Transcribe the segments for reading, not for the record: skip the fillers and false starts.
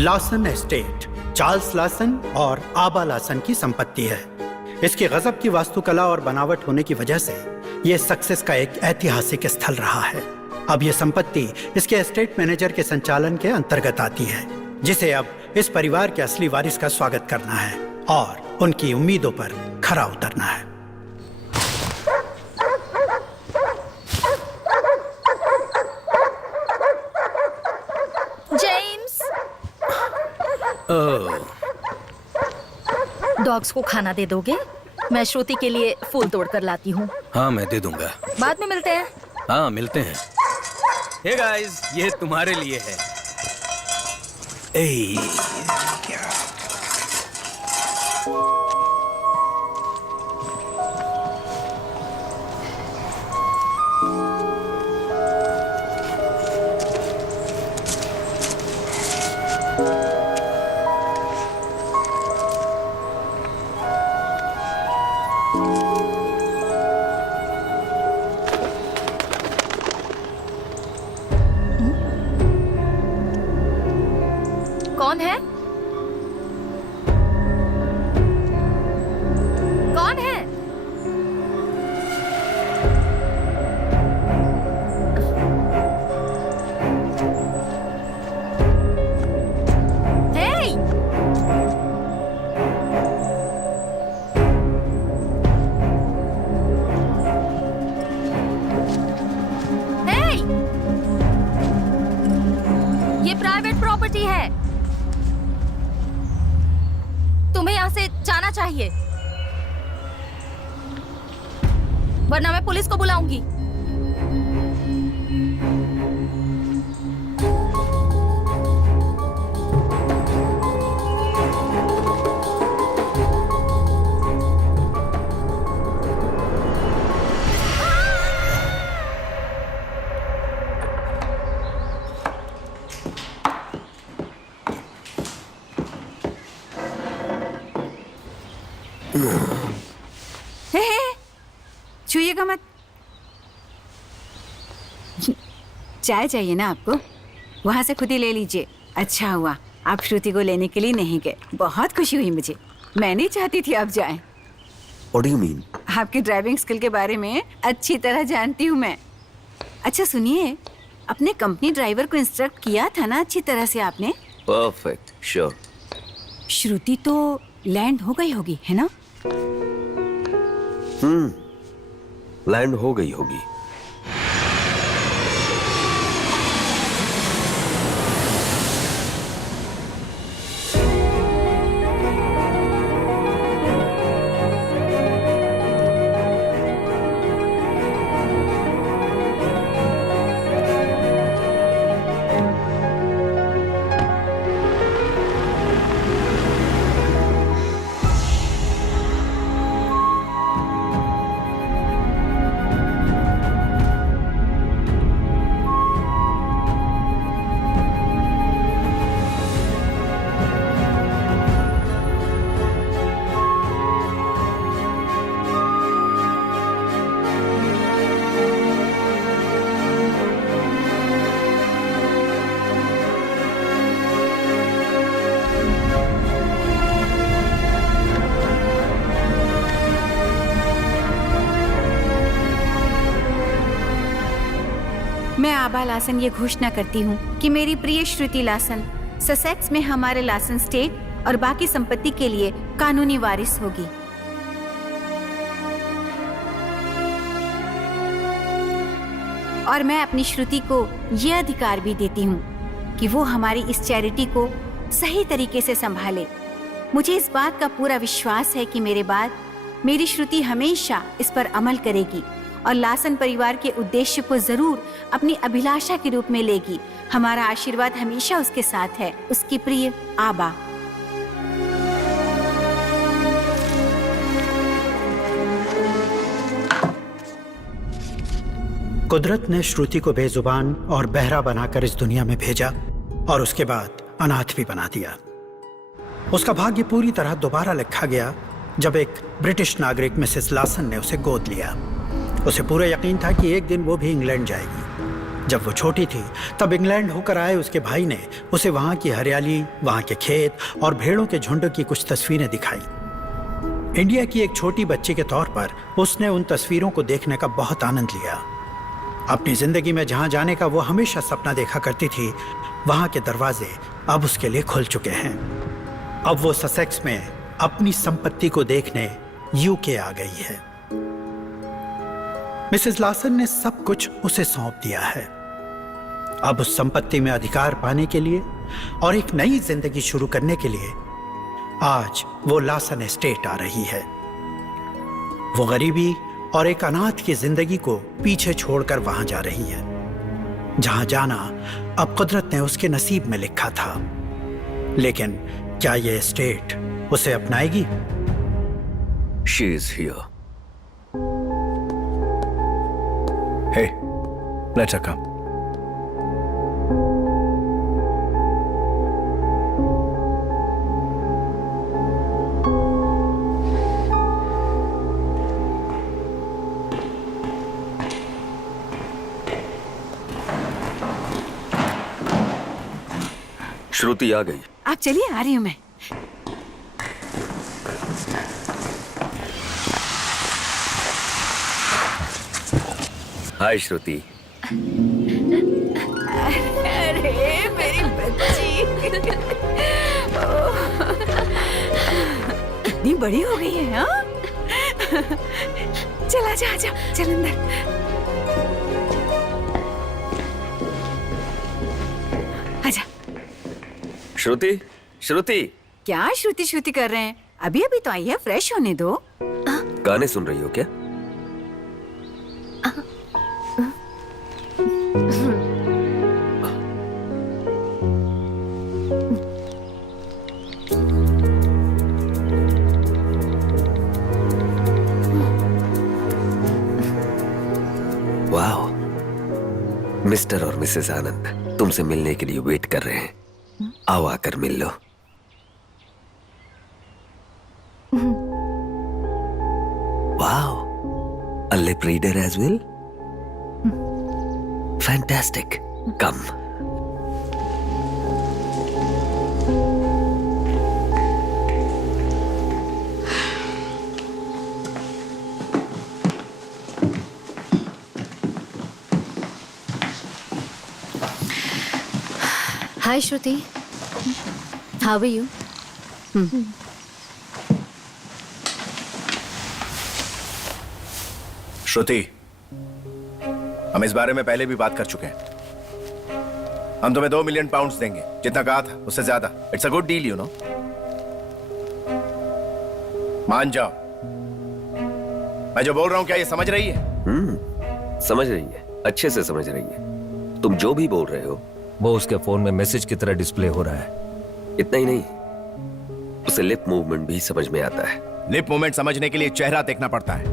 Larsen estate Charles Larsen और आबा Larsen की संपत्ति है। इसकी गजब की वास्तुकला और बनावट होने की वजह से यह सक्सेस का एक ऐतिहासिक स्थल रहा है। अब यह संपत्ति इसके एस्टेट मैनेजर के संचालन के अंतर्गत आती है, जिसे अब इस परिवार के असली वारिस का स्वागत करना है और उनकी उम्मीदों पर खरा उतरना है। जेम्स, डॉग्स को खाना दे दोगे? मैं श्रुति के लिए फूल तोड़ कर लाती हूँ। हाँ, मैं दे दूंगा। बाद में मिलते हैं। हाँ, मिलते हैं। हे गाइस, ये तुम्हारे लिए है। कौन है? कौन है? हे! हे! ये प्राइवेट प्रॉपर्टी है। तुम्हें यहाँ से जाना चाहिए, वरना मैं पुलिस को बुलाऊंगी। हे, छूइएगा मत। चाय चाहिए ना आपको? वहाँ से खुद ही ले लीजिए। अच्छा हुआ आप श्रुति को लेने के लिए नहीं गए, बहुत खुशी हुई मुझे। मैं नहीं चाहती थी आप जाएं। What do you mean? आपकी ड्राइविंग स्किल के बारे में अच्छी तरह जानती हूँ मैं। अच्छा सुनिए, अपने कंपनी ड्राइवर को इंस्ट्रक्ट किया था ना अच्छी तरह से आपने? Perfect, sure. श्रुति तो लैंड हो गई होगी, है ना? लैंड हो गई होगी। मैं आबा लासन ये घोषणा करती हूँ कि मेरी प्रिय श्रुति लासन ससेक्स में हमारे लासन स्टेट और बाकी संपत्ति के लिए कानूनी वारिस होगी। और मैं अपनी श्रुति को यह अधिकार भी देती हूँ कि वो हमारी इस चैरिटी को सही तरीके से संभाले। मुझे इस बात का पूरा विश्वास है कि मेरे बाद मेरी श्रुति हमेशा इस पर अमल करेगी और लासन परिवार के उद्देश्य को जरूर अपनी अभिलाषा के रूप में लेगी। हमारा आशीर्वाद हमेशा उसके साथ है। उसकी प्रिय आबा। कुदरत ने श्रुति को बेजुबान और बहरा बनाकर इस दुनिया में भेजा और उसके बाद अनाथ भी बना दिया। उसका भाग्य पूरी तरह दोबारा लिखा गया जब एक ब्रिटिश नागरिक मिसेस लासन ने उसे गोद लिया। उसे पूरा यकीन था कि एक दिन वो भी इंग्लैंड जाएगी, जब वो छोटी थी तब इंग्लैंड होकर आए उसके भाई ने उसे वहाँ की हरियाली, वहाँ के खेत और भेड़ों के झुंड की कुछ तस्वीरें दिखाई। इंडिया की एक छोटी बच्ची के तौर पर उसने उन तस्वीरों को देखने का बहुत आनंद लिया। अपनी जिंदगी में जहाँ जाने का वो हमेशा सपना देखा करती थी, वहाँ के दरवाजे अब उसके लिए खुल चुके हैं। अब वो ससेक्स में अपनी संपत्ति को देखने यूके आ गई है। मिसेस लार्सन ने सब कुछ उसे सौंप दिया है। अब उस संपत्ति में अधिकार पाने के लिए और एक नई जिंदगी शुरू करने के लिए आज वो लार्सन एस्टेट आ रही है। वो गरीबी और एक अनाथ की जिंदगी को पीछे छोड़कर वहां जा रही है, जहां जाना अब कुदरत ने उसके नसीब में लिखा था। लेकिन क्या ये एस्टेट उसे अपनाएगी? She is here. Hey, let her come. श्रुति आ गई। आप चलिए, आ रही हूँ मैं। हाय श्रुति। अरे मेरी बच्ची कितनी बड़ी हो गई है। हाँ, चल आजा आजा, चल अंदर। आजा। श्रुति, श्रुति। क्या श्रुति श्रुति कर रहे हैं? अभी अभी तो आई है, फ्रेश होने दो। गाने सुन रही हो क्या? वाह, मिस्टर और मिसेस आनंद तुमसे मिलने के लिए वेट कर रहे हैं। आओ आकर मिल लो। वाह, a lip reader as well? Fantastic. Come. Hi, Shruti. How are you? श्रुति, हम इस बारे में पहले भी बात कर चुके हैं। हम तुम्हें 2 मिलियन पाउंड्स देंगे, जितना कहा था उससे ज्यादा। It's a good deal, you know. मान जाओ। मैं जो बोल रहा हूं क्या ये समझ रही है? समझ रही है, अच्छे से समझ रही है। तुम जो भी बोल रहे हो वो उसके फोन में मैसेज की तरह डिस्प्ले हो रहा है। इतना ही नहीं, उसे लिप मूवमेंट भी समझ में आता है। लिप मूवमेंट समझने के लिए चेहरा देखना पड़ता है।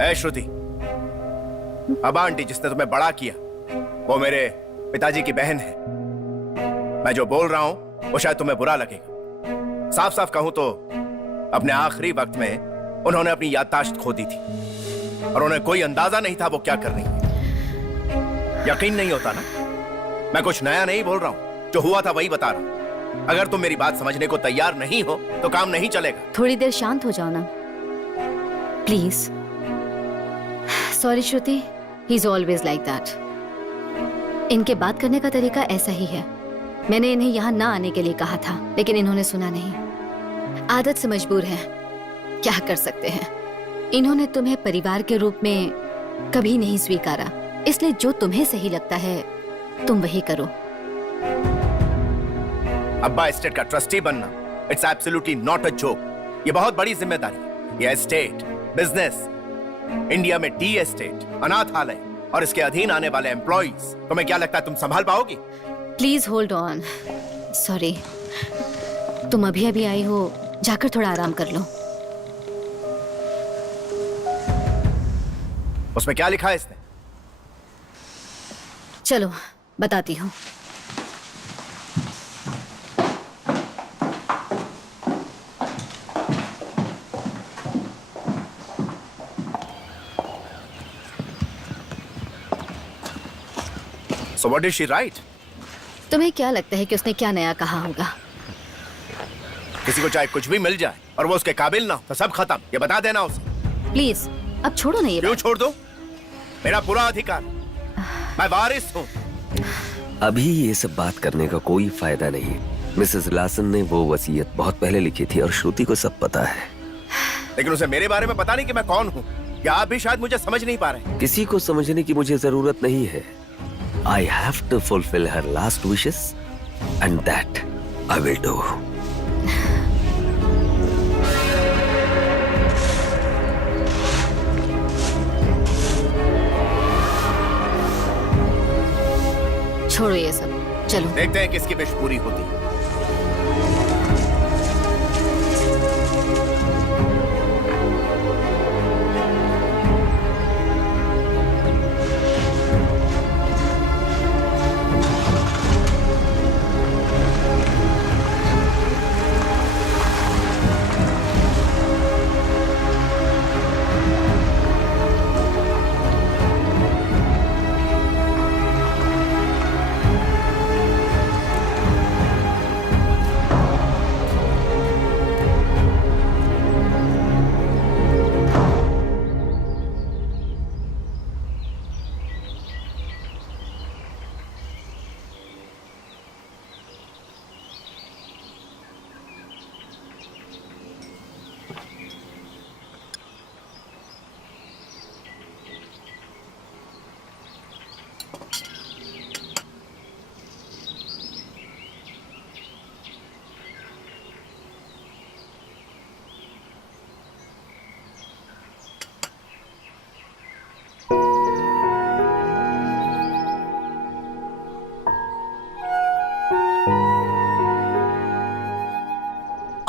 ऐ श्रुति, अब आंटी जिसने तुम्हें बड़ा किया वो मेरे पिताजी की बहन है। मैं जो बोल रहा हूं वो शायद तुम्हें बुरा लगेगा। साफ साफ कहूं तो अपने आखिरी वक्त में उन्होंने अपनी याददाश्त खो दी थी और उन्हें कोई अंदाजा नहीं था वो क्या कर रही है। यकीन नहीं होता ना? मैं कुछ नया नहीं बोल रहा हूं, जो हुआ था वही बता रहा हूं। अगर तुम मेरी बात समझने को तैयार नहीं हो तो काम नहीं चलेगा। थोड़ी देर शांत हो जाओ ना, please. Sorry Shruti, he is always like that. इनके बात करने का तरीका ऐसा ही है। मैंने इन्हें यहाँ ना आने के लिए कहा था, लेकिन इन्होंने सुना नहीं। आदत से मजबूर है, क्या कर सकते हैं। इन्होंने तुम्हें परिवार के रूप में कभी नहीं स्वीकारा, इसलिए जो तुम्हें सही लगता है तुम वही करो। अब्बा एस्टेट का ट्रस्टी बनना, it's absolutely not a joke. ये बहुत बड़ी जिम्मेदारी है। ये एस्टेट, बिजनेस, इंडिया में टी एस्टेट, अनाथालय और इसके अधीन आने वाले एम्प्लॉइज, तुम्हें क्या लगता है तुम संभाल पाओगी? Please hold on. सॉरी, तुम अभी अभी आई हो, जाकर थोड़ा आराम कर लो। उसमें क्या लिखा है इसने? चलो बताती हूँ। So what did she write? तुम्हें क्या लगता है कि उसने क्या नया कहा होगा? किसी को चाहे कुछ भी मिल जाए और वो उसके काबिल ना हो तो सब खत्म, ये बता देना उसे। प्लीज अब छोड़ो ना ये क्यों बात। छोड़ दो? मेरा पूरा अधिकार, मैं वारिस हूँ। अभी ये सब बात करने का कोई फायदा नहीं। मिसेस लासन ने वो वसीयत बहुत पहले लिखी थी और श्रुति को सब पता है। लेकिन उसे मेरे बारे में पता नहीं कि मैं कौन हूँ, या आप भी शायद मुझे समझ नहीं पा रहे। किसी को समझने की मुझे जरूरत नहीं है। I have to fulfil her last wishes and that I will do. छोड़ो ये सब, चलो। देखते हैं किसकी विश पूरी होती है।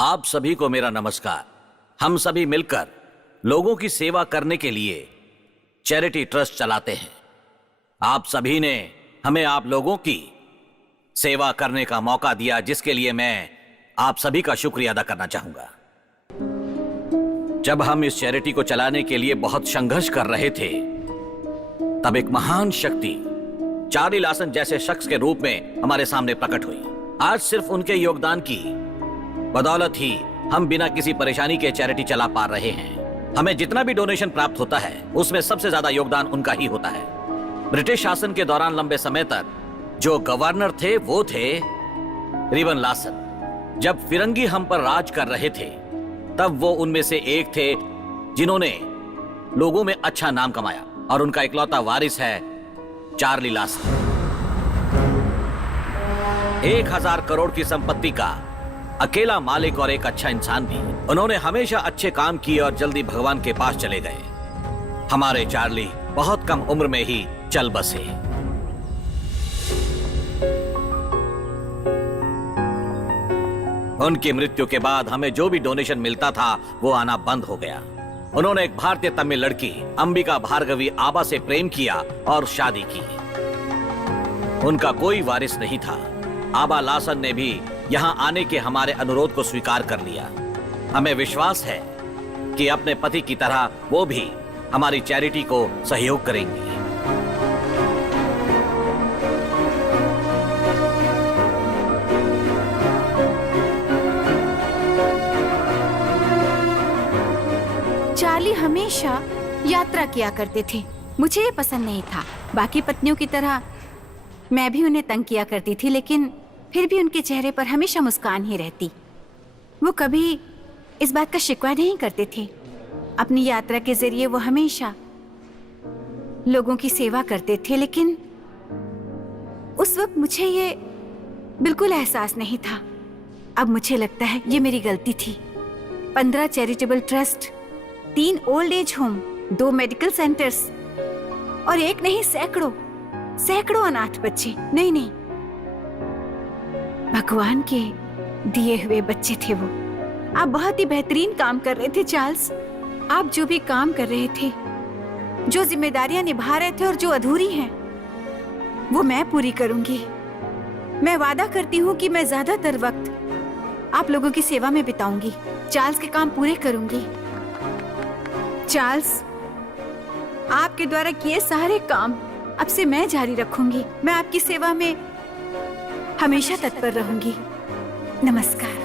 आप सभी को मेरा नमस्कार। हम सभी मिलकर लोगों की सेवा करने के लिए चैरिटी ट्रस्ट चलाते हैं। आप सभी ने हमें आप लोगों की सेवा करने का मौका दिया, जिसके लिए मैं आप सभी का शुक्रिया अदा करना चाहूंगा। जब हम इस चैरिटी को चलाने के लिए बहुत संघर्ष कर रहे थे, तब एक महान शक्ति चार्ली लासन जैसे शख्स के रूप में हमारे सामने प्रकट हुई। आज सिर्फ उनके योगदान की बदौलत ही हम बिना किसी परेशानी के चैरिटी चला पा रहे हैं। हमें जितना भी डोनेशन प्राप्त होता है, उसमें सबसे ज्यादा योगदान उनका ही होता है। ब्रिटिश शासन के दौरान लंबे समय तक जो गवर्नर थे वो थे रिवन लासन। जब फिरंगी हम पर राज कर रहे थे, तब वो उनमें से एक थे जिन्होंने लोगों में अच्छा नाम कमाया, और उनका इकलौता वारिस है चार्ली लासन। 1000 करोड़ की संपत्ति का अकेला मालिक और एक अच्छा इंसान भी। उन्होंने हमेशा अच्छे काम किए और जल्दी भगवान के पास चले गए। हमारे चार्ली बहुत कम उम्र में ही चल बसे। उनकी मृत्यु के बाद हमें जो भी डोनेशन मिलता था वो आना बंद हो गया। उन्होंने एक भारतीय तमिल लड़की अंबिका भार्गवी आबा से प्रेम किया और शादी की। उनका कोई वारिस नहीं था। आबा लासन ने भी यहां आने के हमारे अनुरोध को स्वीकार कर लिया। हमें विश्वास है कि अपने पति की तरह वो भी हमारी चैरिटी को सहयोग करेंगी। चार्ली हमेशा यात्रा किया करते थे। मुझे ये पसंद नहीं था। बाकी पत्नियों की तरह मैं भी उन्हें तंग किया करती थी, लेकिन फिर भी उनके चेहरे पर हमेशा मुस्कान ही रहती। वो कभी इस बात का शिकवा नहीं करते थे। अपनी यात्रा के जरिए वो हमेशा लोगों की सेवा करते थे, लेकिन उस वक्त मुझे ये बिल्कुल एहसास नहीं था। अब मुझे लगता है ये मेरी गलती थी। 15 charitable trust, 3 old age home, 2 medical centres और एक नहीं सैकड़ों अनाथ बच्चे। नहीं, भगवान के दिए हुए बच्चे थे वो। आप बहुत ही बेहतरीन काम कर रहे थे चार्ल्स। आप जो भी काम कर रहे थे, जो जिम्मेदारियां निभा रहे थे और जो अधूरी हैं, वो मैं पूरी करूंगी। मैं वादा करती हूँ कि मैं ज्यादातर वक्त आप लोगों की सेवा में बिताऊंगी। चार्ल्स के काम पूरे करूंगी। चार्ल्स, आपके द्वारा किए सारे काम अब से मैं जारी रखूंगी। मैं आपकी सेवा में हमेशा तत्पर रहूंगी। नमस्कार।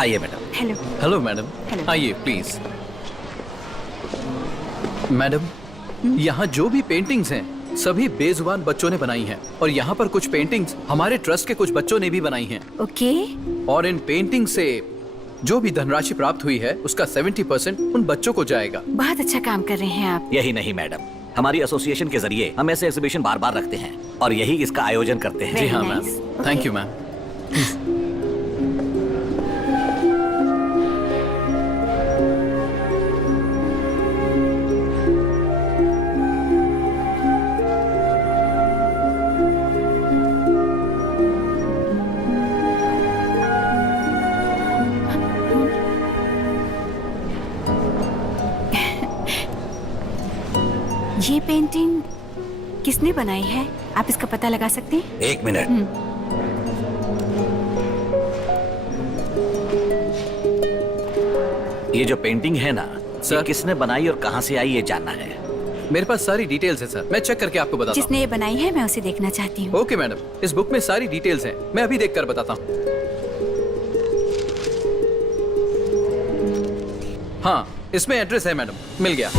आइए madam. Hello. Hello madam, hello. आइए प्लीज। मैडम, यहाँ जो भी पेंटिंग्स हैं सभी बेजुबान बच्चों ने बनाई हैं और यहाँ पर कुछ पेंटिंग्स हमारे ट्रस्ट के कुछ बच्चों ने भी बनाई हैं। ओके। और इन पेंटिंग से जो भी धनराशि प्राप्त हुई है उसका 70% उन बच्चों को जाएगा। बहुत अच्छा काम कर रहे हैं आप। यही नहीं मैडम, हमारी एसोसिएशन के जरिए हम ऐसे एग्जीबिशन बार बार रखते हैं और यही इसका आयोजन करते हैं। जी हाँ Very ma'am, nice. Okay. Thank you ma'am. ये पेंटिंग किसने बनाई है? आप इसका पता लगा सकते हैं? एक मिनट। ये जो पेंटिंग है ना, सर? ये किसने बनाई और कहाँ से आई ये जानना है। मेरे पास सारी डिटेल्स है सर, मैं चेक करके आपको बताता जिसने ये बनाई है मैं उसे देखना चाहती हूँ। हूँ। ओके मैडम, इस बुक में सारी डिटेल्स हैं, मैं अभी देखकर बताता हूँ। हाँ, इसमें एड्रेस है मैडम, मिल गया।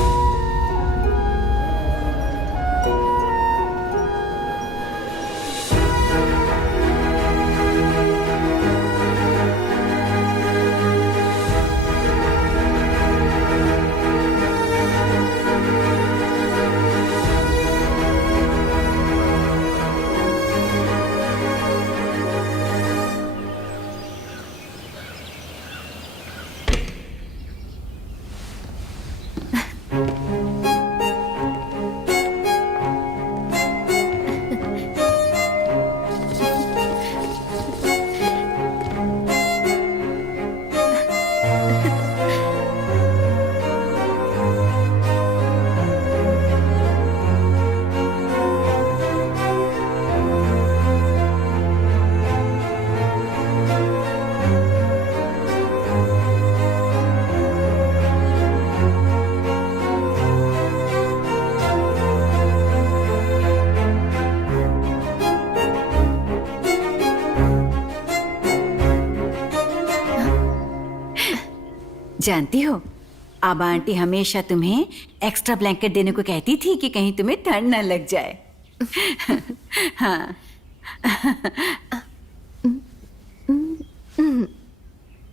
जानती हो, आबा आंटी हमेशा तुम्हें एक्स्ट्रा ब्लैंकेट देने को कहती थी कि कहीं तुम्हें ठंड न लग जाए। हाँ।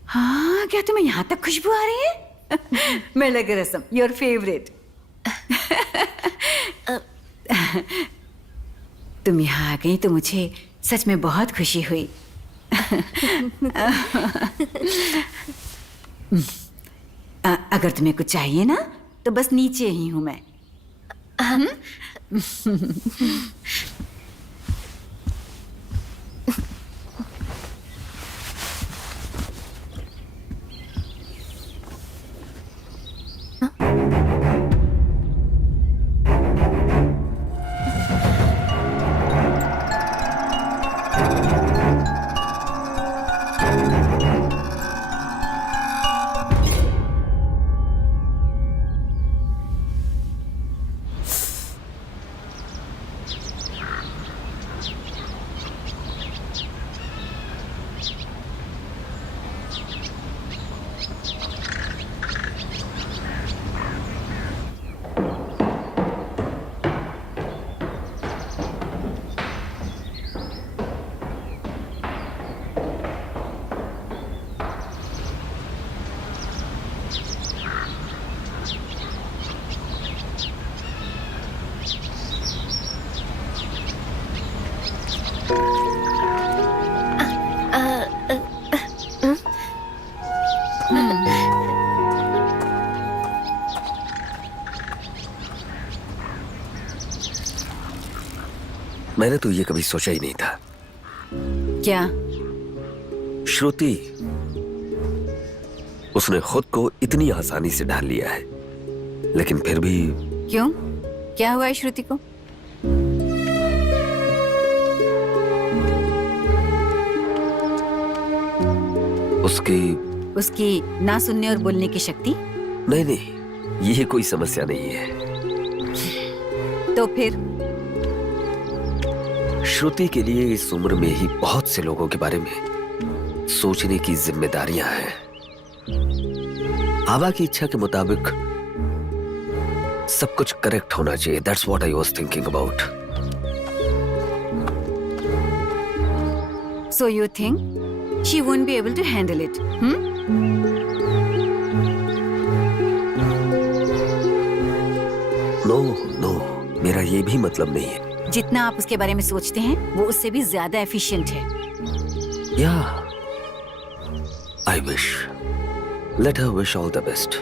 हाँ, क्या तुम्हें यहाँ तक खुशबू आ रही है? मिर्ग रसम, योर फेवरेट। तुम यहाँ आ गई तो मुझे सच में बहुत खुशी हुई। अगर तुम्हें कुछ चाहिए ना तो बस नीचे ही हूं मैं। मैंने तो ये कभी सोचा ही नहीं था। क्या? श्रुति, उसने खुद को इतनी आसानी से ढाल लिया है, लेकिन फिर भी। क्यों? क्या हुआ है श्रुति को? उसकी ना सुनने और बोलने की शक्ति? नहीं नहीं, ये कोई समस्या नहीं है। तो फिर? श्रुति के लिए इस उम्र में ही बहुत से लोगों के बारे में सोचने की जिम्मेदारियां हैं। आबा की इच्छा के मुताबिक सब कुछ करेक्ट होना चाहिए। That's what I was thinking about. So you think she won't be able to handle it? No, मेरा ये भी मतलब नहीं है। जितना आप उसके बारे में सोचते हैं, वो उससे भी ज्यादा एफिशिएंट है। Yeah, I wish. Let her wish all the best.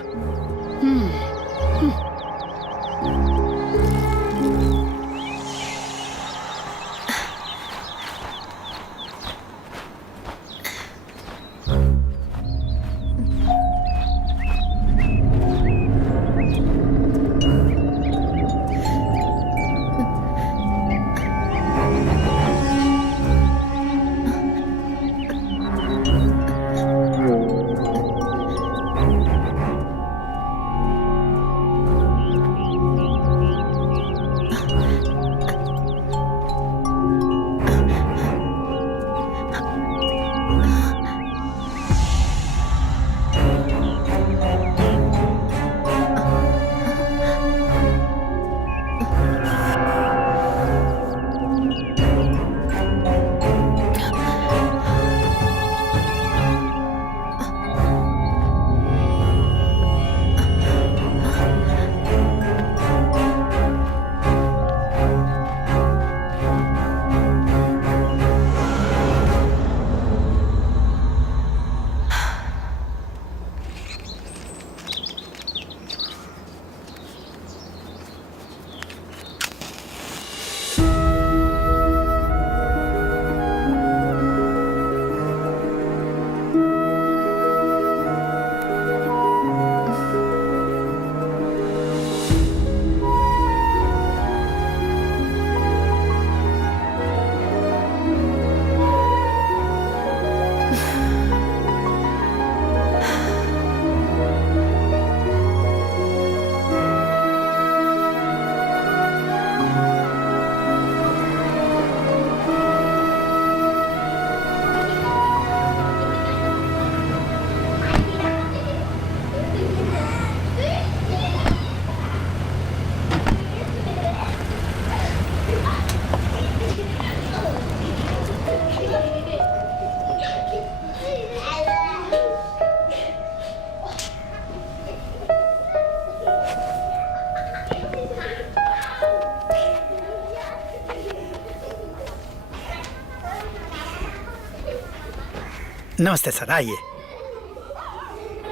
नमस्ते सर, आइए।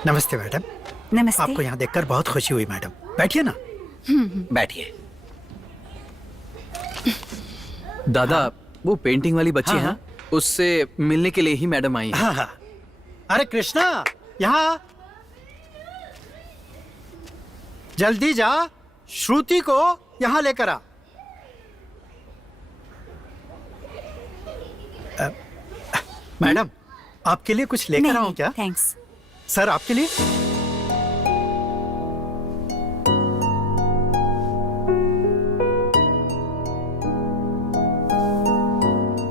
नमस्ते मैडम। नमस्ते। आपको यहाँ देखकर बहुत खुशी हुई मैडम। बैठिए ना। बैठिए। दादा, वो पेंटिंग वाली बच्ची हाँ, है ना, उससे मिलने के लिए ही मैडम आई है। हाँ हाँ। अरे कृष्णा, यहाँ जल्दी जा, श्रुति को यहाँ लेकर आ। मैडम, आपके लिए कुछ लेकर आऊं क्या? थैंक्स। सर, आपके लिए?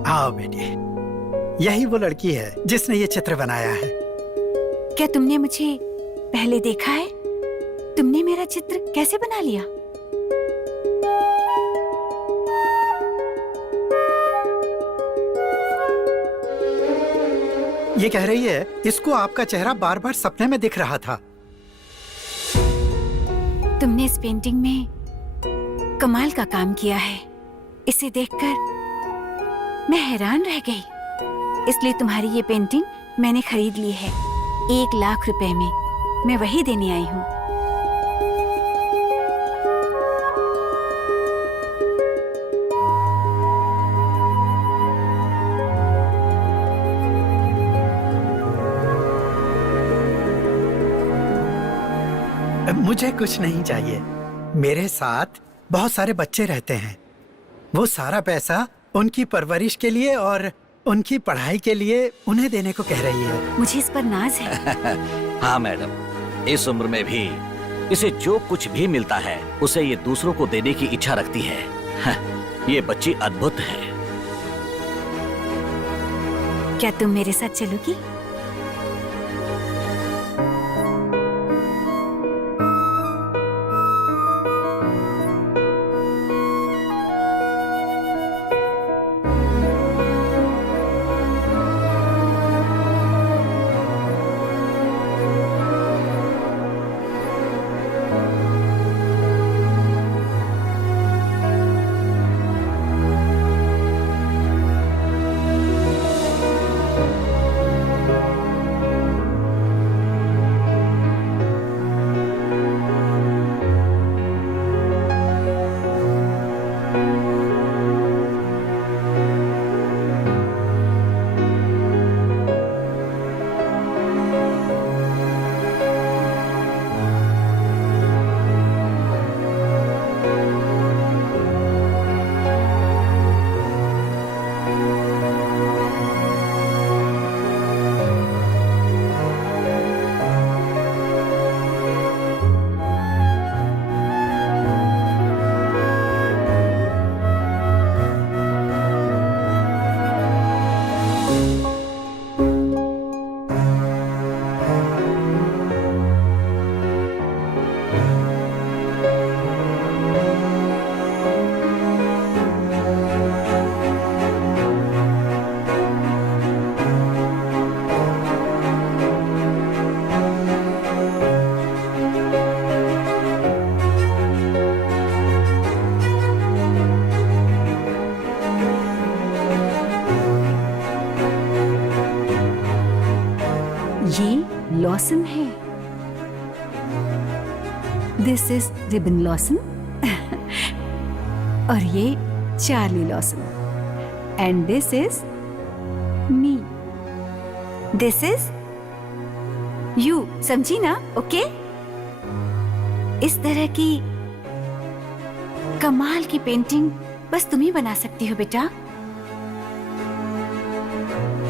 आओ बेटी, यही वो लड़की है जिसने ये चित्र बनाया है। क्या तुमने मुझे पहले देखा है? तुमने मेरा चित्र कैसे बना लिया? ये कह रही है इसको आपका चेहरा बार बार सपने में दिख रहा था। तुमने इस पेंटिंग में कमाल का काम किया है। इसे देखकर मैं हैरान रह गई। इसलिए तुम्हारी ये पेंटिंग मैंने खरीद ली है 1 लाख रुपए में। मैं वही देने आई हूँ। मुझे कुछ नहीं चाहिए। मेरे साथ बहुत सारे बच्चे रहते हैं। वो सारा पैसा उनकी परवरिश के लिए और उनकी पढ़ाई के लिए उन्हें देने को कह रही है। मुझे इस पर नाज है। हाँ मैडम, इस उम्र में भी इसे जो कुछ भी मिलता है उसे ये दूसरों को देने की इच्छा रखती है। ये बच्ची अद्भुत है। क्या तुम मेरे साथ चलोगी? ये लॉसन है। This is ribbon Lawson. और ये Charlie Lawson. And this is me. This is you. समझी ना? ओके? इस तरह की कमाल की पेंटिंग बस तुम ही बना सकती हो बेटा।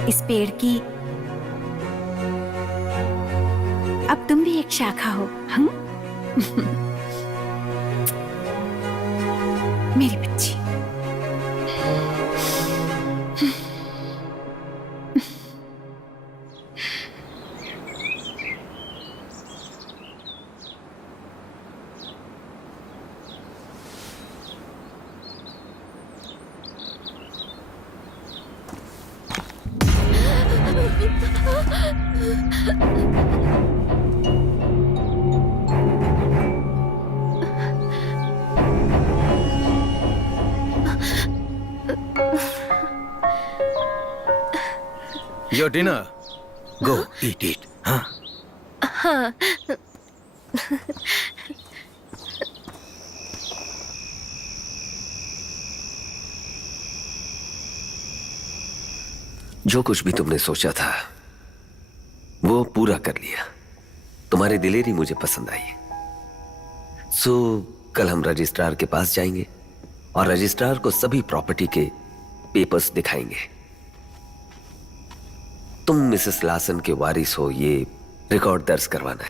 इस पेड़ की अब तुम भी एक शाखा हो। हम मेरी बच्ची। Your dinner. Go eat it. Huh? जो कुछ भी तुमने सोचा था वो पूरा कर लिया। तुम्हारी दिलेरी मुझे पसंद आई। सो कल हम रजिस्ट्रार के पास जाएंगे और रजिस्ट्रार को सभी प्रॉपर्टी के पेपर्स दिखाएंगे। तुम मिसेस लासन के वारिस हो, ये रिकॉर्ड दर्ज करवाना है।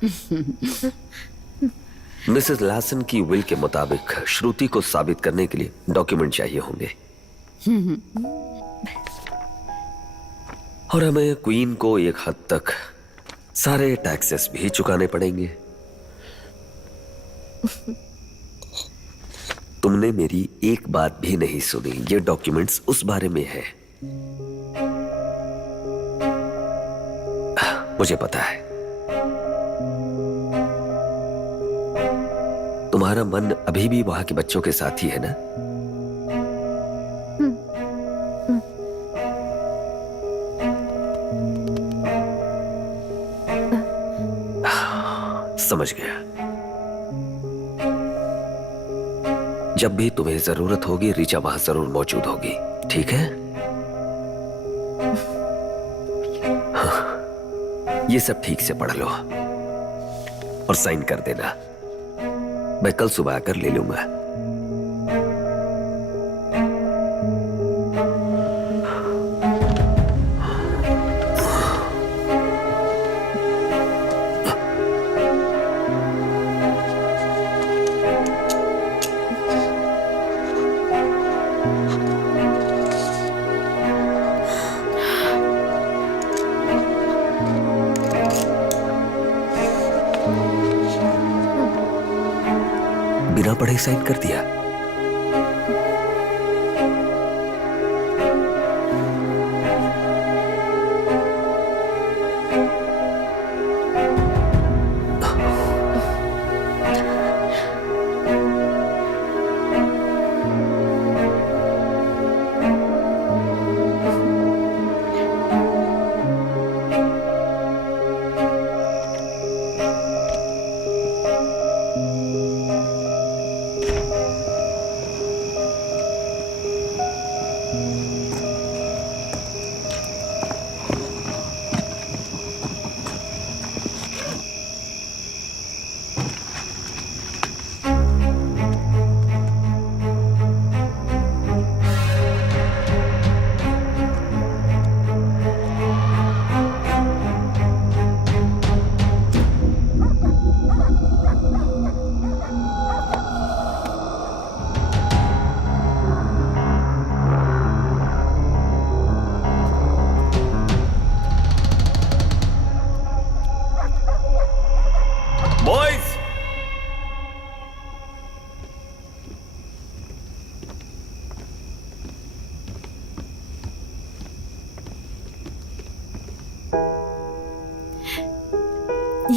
मिसेस लासन की विल के मुताबिक श्रुति को साबित करने के लिए डॉक्यूमेंट चाहिए होंगे और हमें क्वीन को एक हद तक सारे टैक्सेस भी चुकाने पड़ेंगे। तुमने मेरी एक बात भी नहीं सुनी। ये डॉक्यूमेंट्स उस बारे में है। मुझे पता है तुम्हारा मन अभी भी वहां के बच्चों के साथ ही है ना? समझ गया। जब भी तुम्हें जरूरत होगी रीचा वहां जरूर मौजूद होगी। ठीक है? ये सब ठीक से पढ़ लो और साइन कर देना। मैं कल सुबह आकर ले लूंगा। बिना पढ़े साइन कर दिया।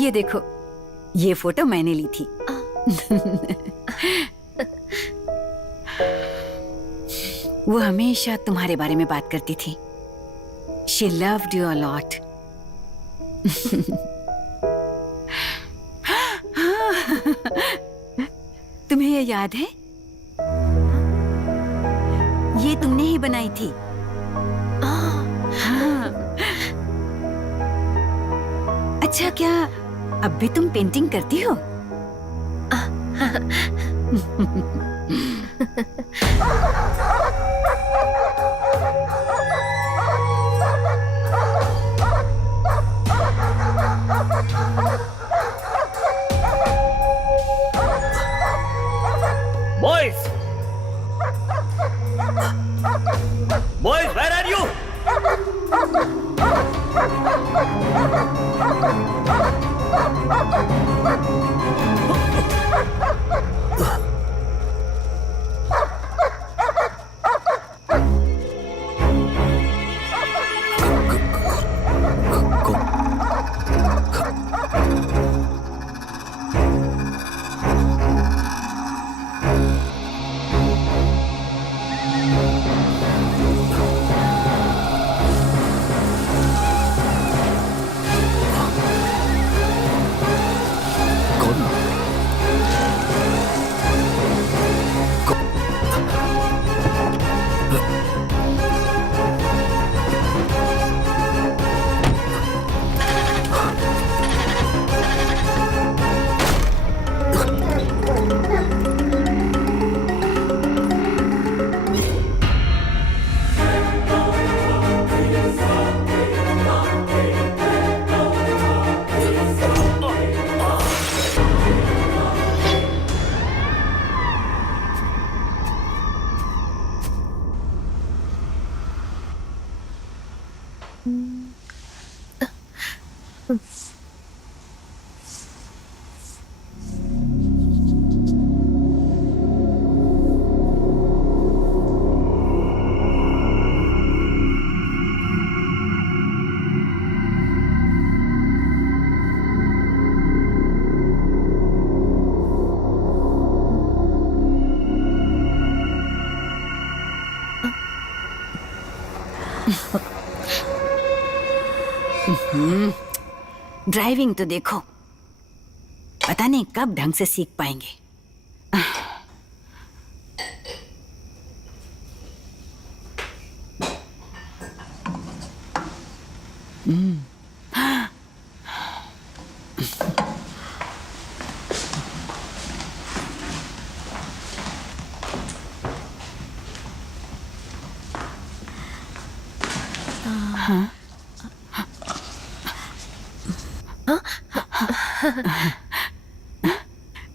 ये देखो, ये फोटो मैंने ली थी। वो हमेशा तुम्हारे बारे में बात करती थी। She loved you a lot. तुम्हें ये याद है? ये तुमने ही बनाई थी। हाँ। अच्छा, क्या अब भी तुम पेंटिंग करती हो? Boys! Boys, where are you? Driving तो देखो, पता नहीं कब ढंग से सीख पाएंगे।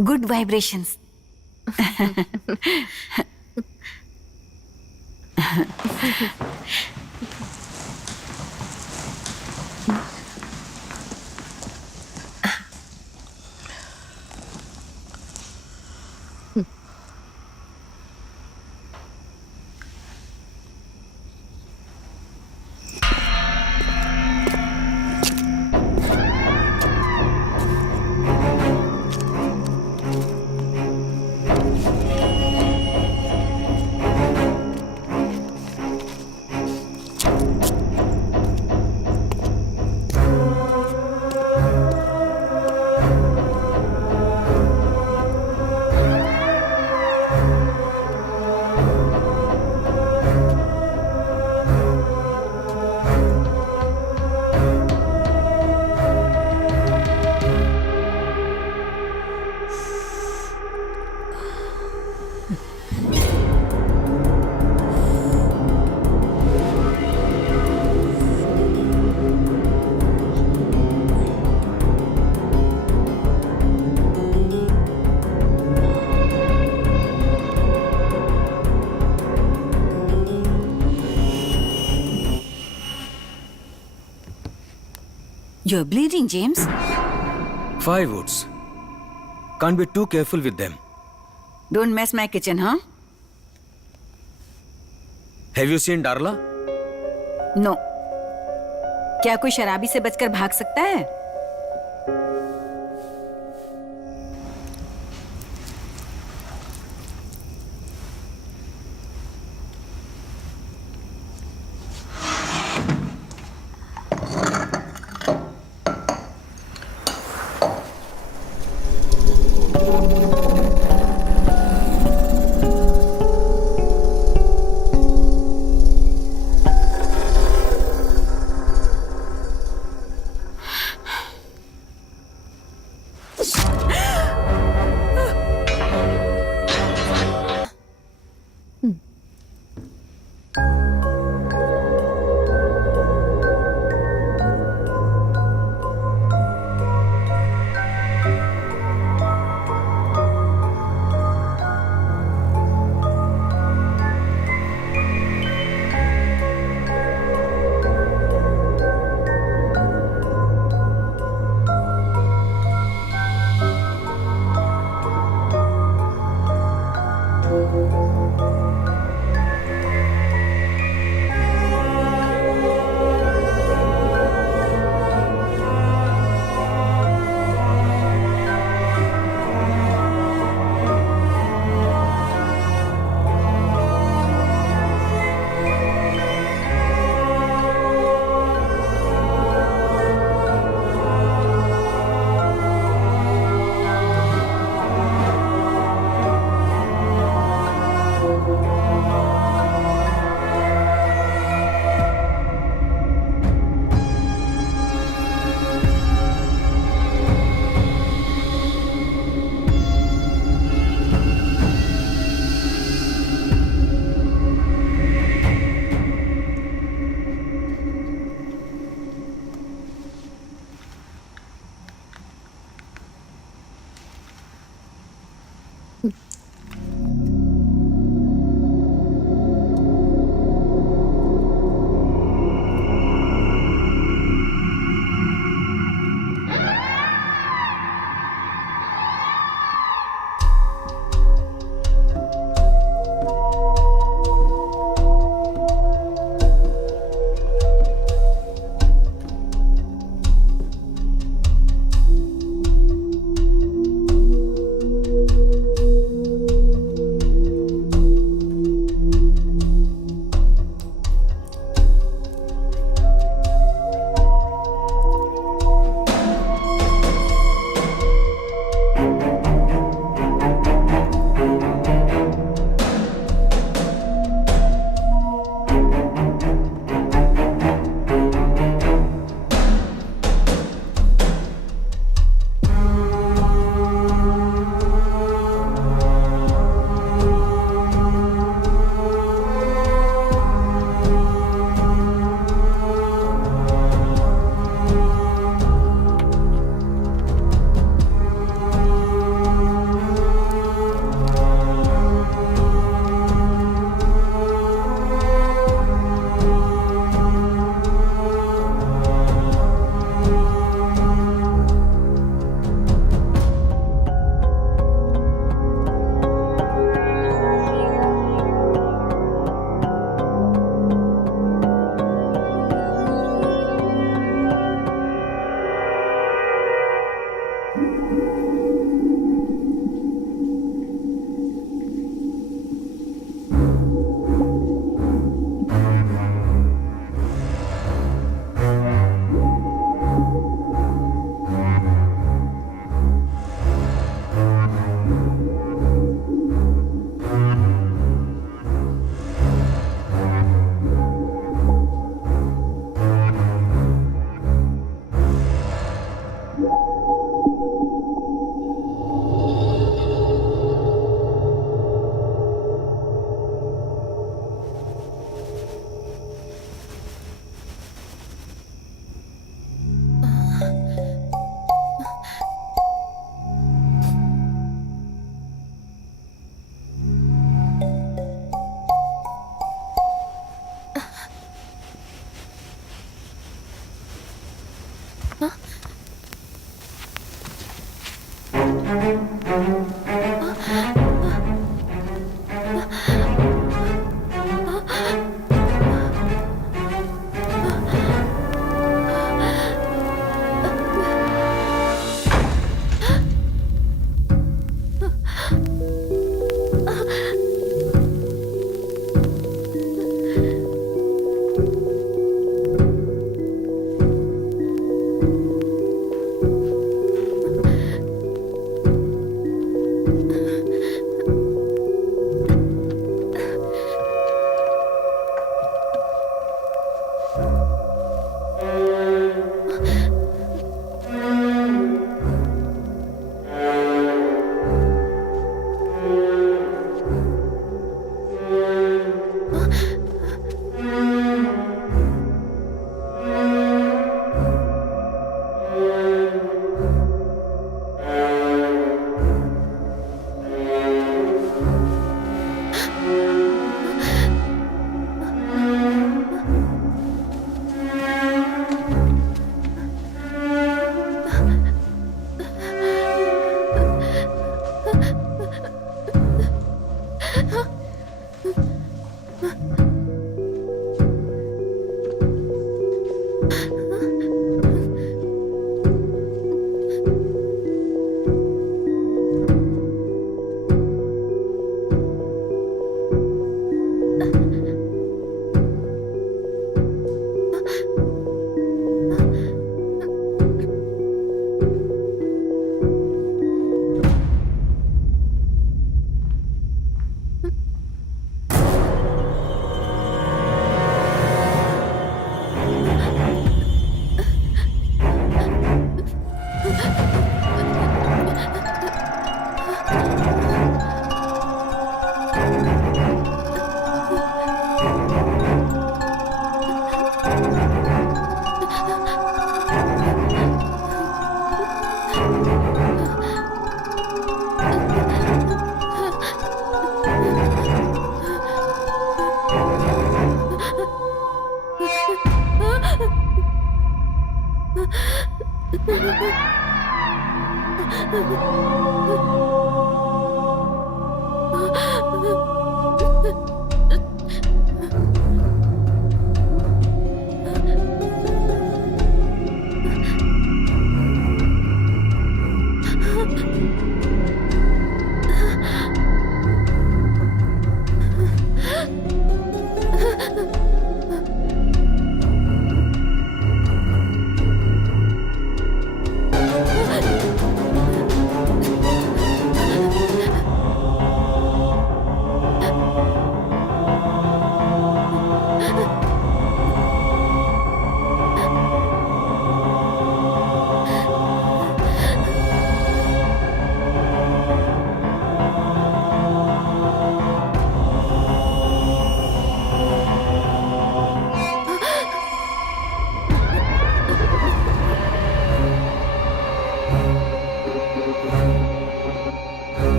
Good vibrations. You're bleeding, James. 5 woods. Can't be too careful with them. Don't mess my kitchen, huh? Have you seen Darla? No. क्या कोई शराबी से बचकर भाग सकता है?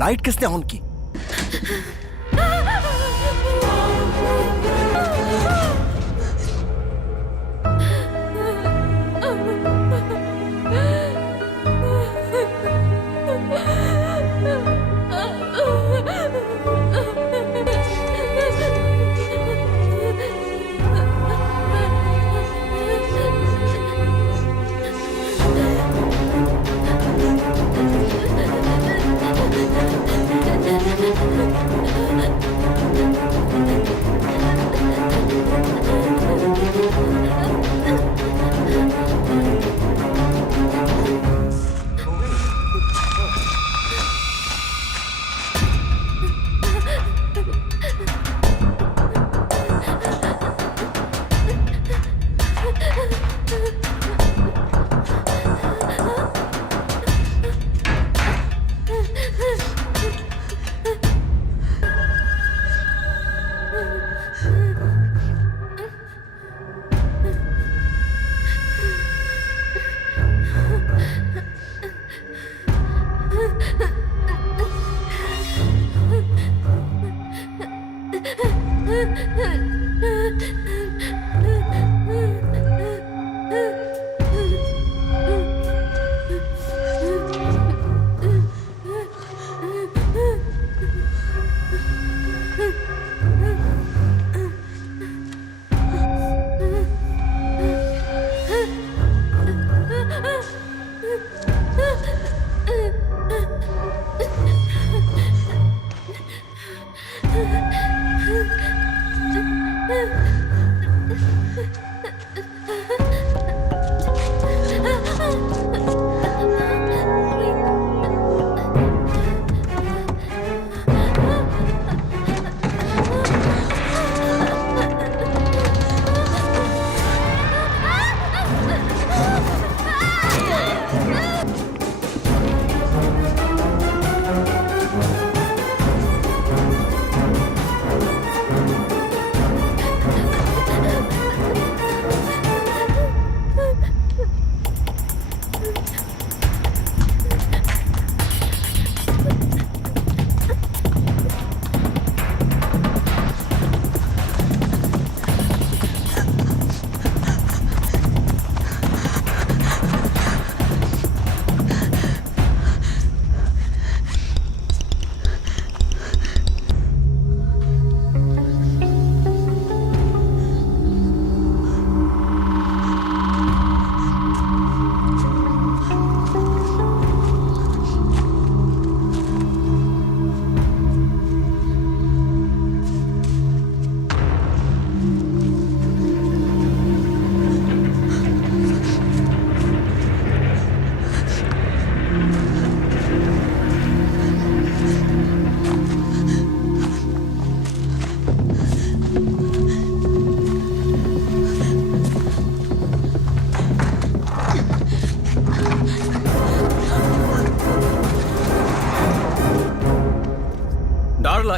लाइट किसने ऑन की?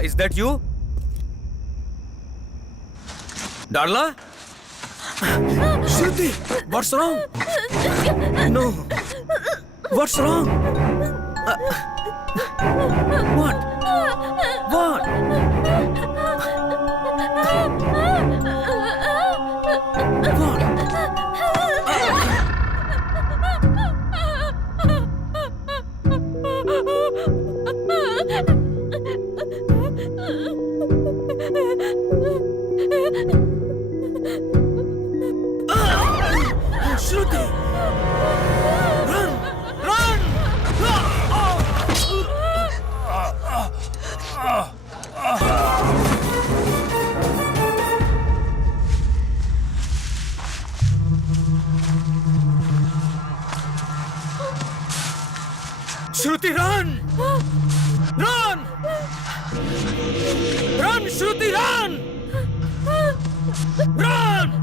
is that you? Darla? Shruti, what's wrong? No. What's wrong? What? What? What? Shruti! Run! Run! Shruti, run! Run! Run, Shruti, run! Run!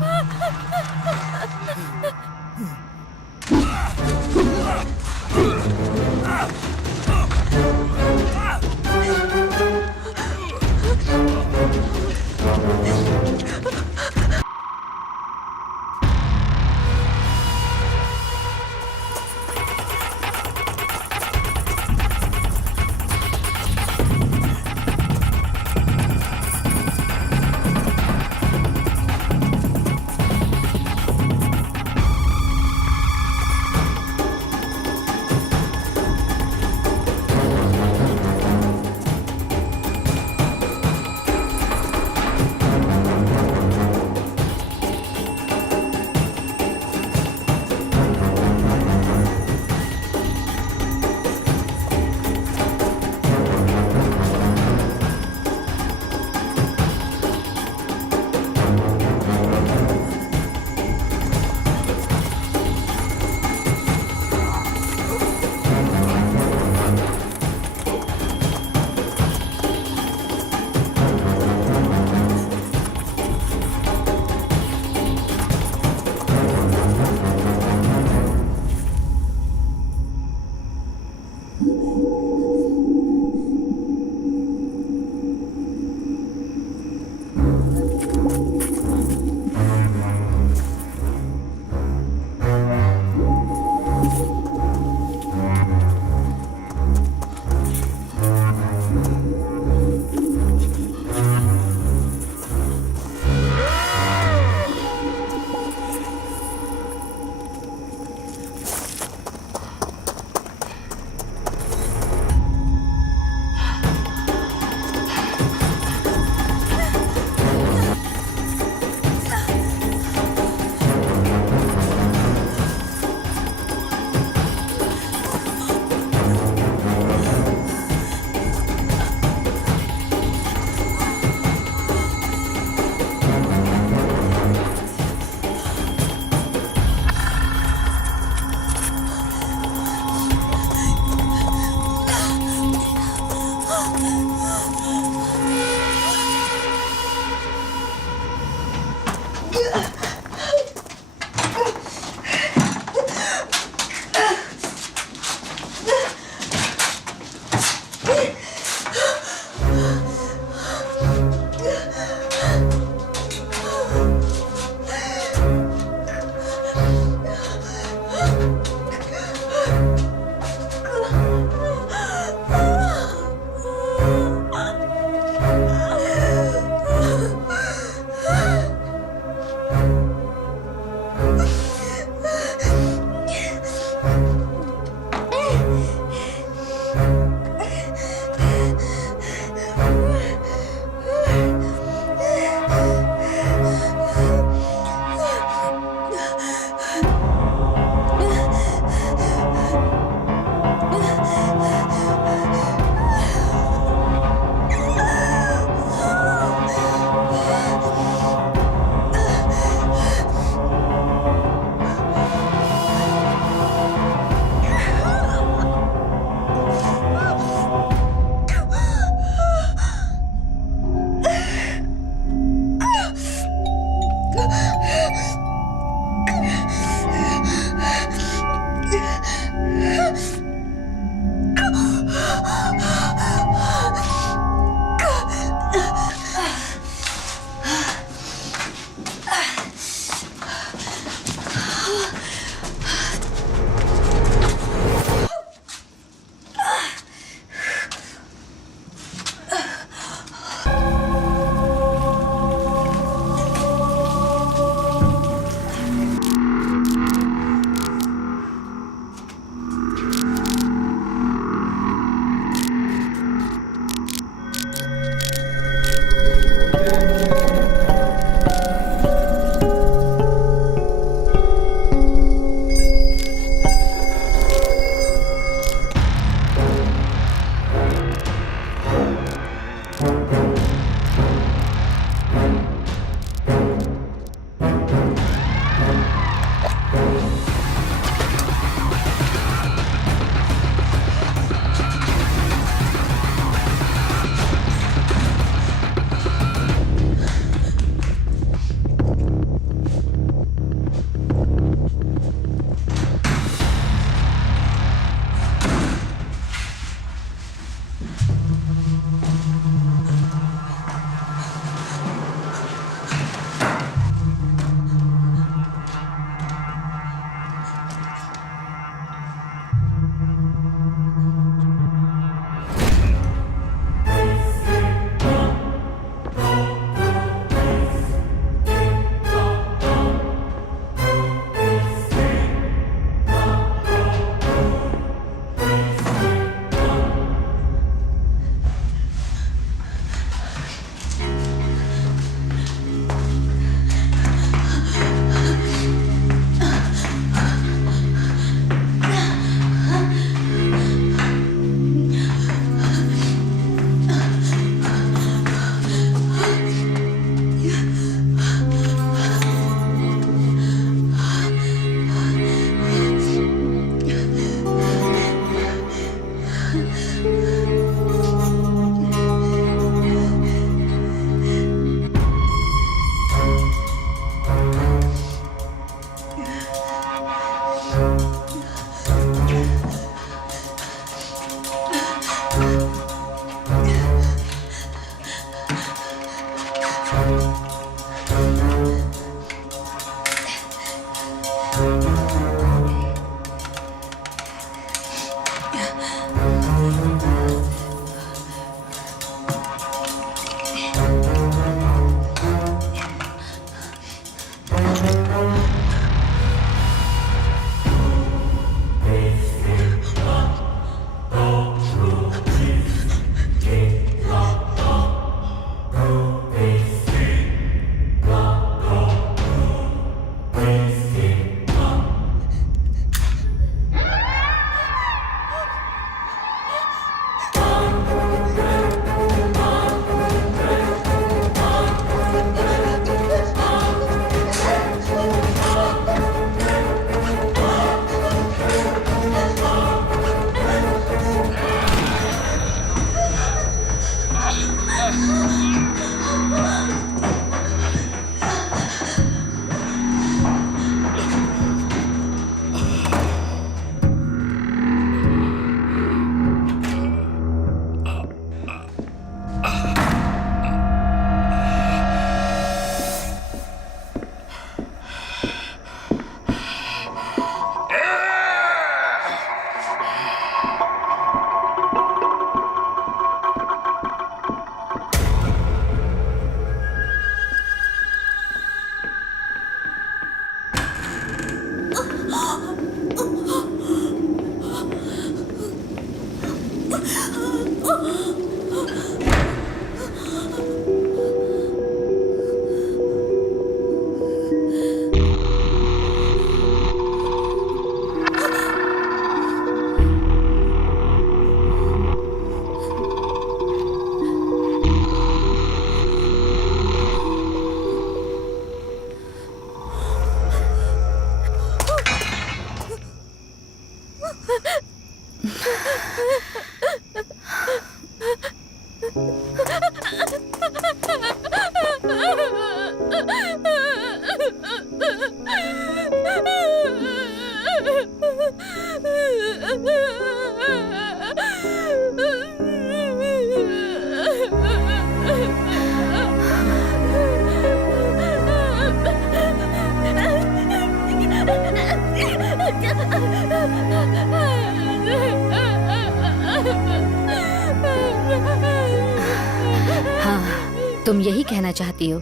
हाँ, तुम यही कहना चाहती हो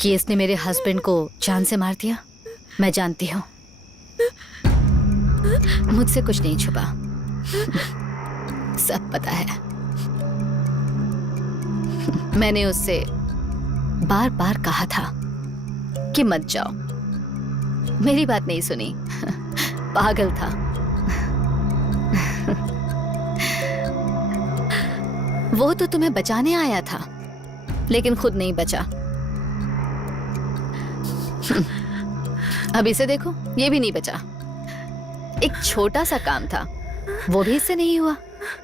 कि इसने मेरे हस्बैंड को जान से मार दिया? मैं जानती हूँ, मुझसे कुछ नहीं छुपा, सब पता है। मैंने उससे बार बार कहा था कि मत जाओ, मेरी बात नहीं सुनी, पागल था। वो तो तुम्हें बचाने आया था, लेकिन खुद नहीं बचा। अब इसे देखो, ये भी नहीं बचा। एक छोटा सा काम था, वो भी इससे नहीं हुआ।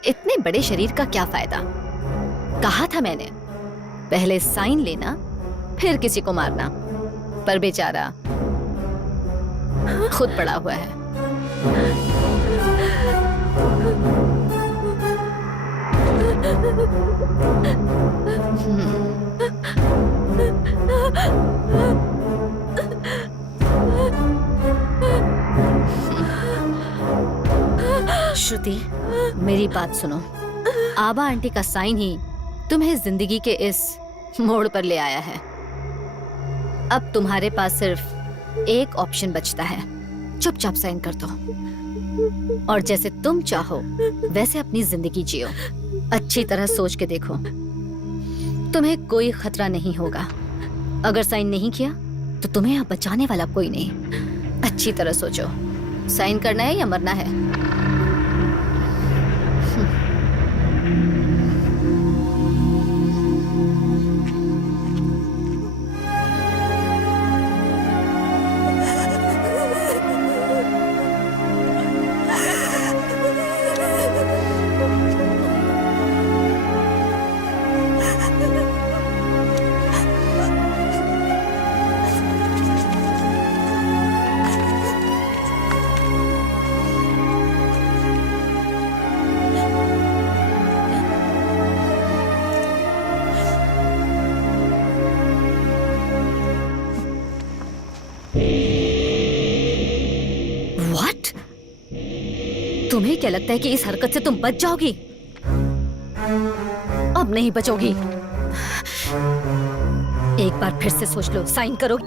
इतने बड़े शरीर का क्या फायदा? कहा था मैंने, पहले साइन लेना, फिर किसी को मारना। पर बेचारा खुद पड़ा हुआ है। श्रुति, मेरी बात सुनो। आबा आंटी का साइन ही तुम्हें जिंदगी के इस मोड़ पर ले आया है। अब तुम्हारे पास सिर्फ एक ऑप्शन बचता है, चुपचाप साइन कर दो और जैसे तुम चाहो वैसे अपनी जिंदगी जियो। अच्छी तरह सोच के देखो, तुम्हें कोई खतरा नहीं होगा। अगर साइन नहीं किया तो तुम्हें अब बचाने वाला कोई नहीं। अच्छी तरह सोचो, साइन करना है या मरना है? तुम्हें क्या लगता है कि इस हरकत से तुम बच जाओगी? अब नहीं बचोगी। एक बार फिर से सोच लो, साइन करो।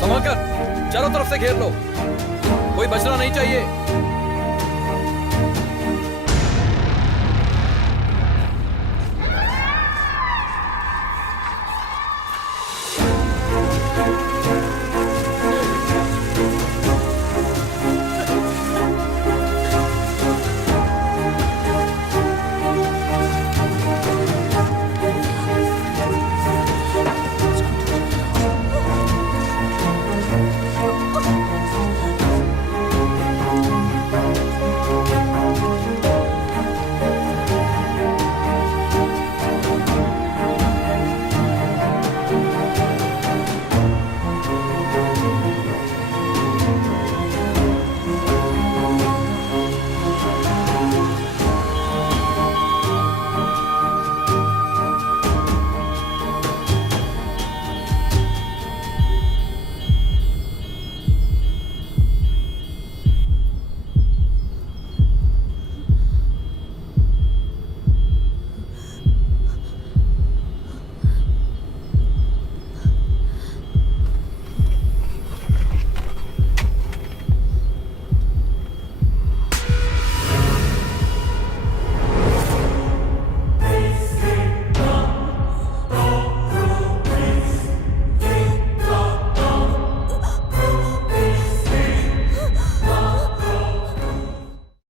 संभल कर, चारों तरफ से घेर लो। कोई बचना नहीं चाहिए।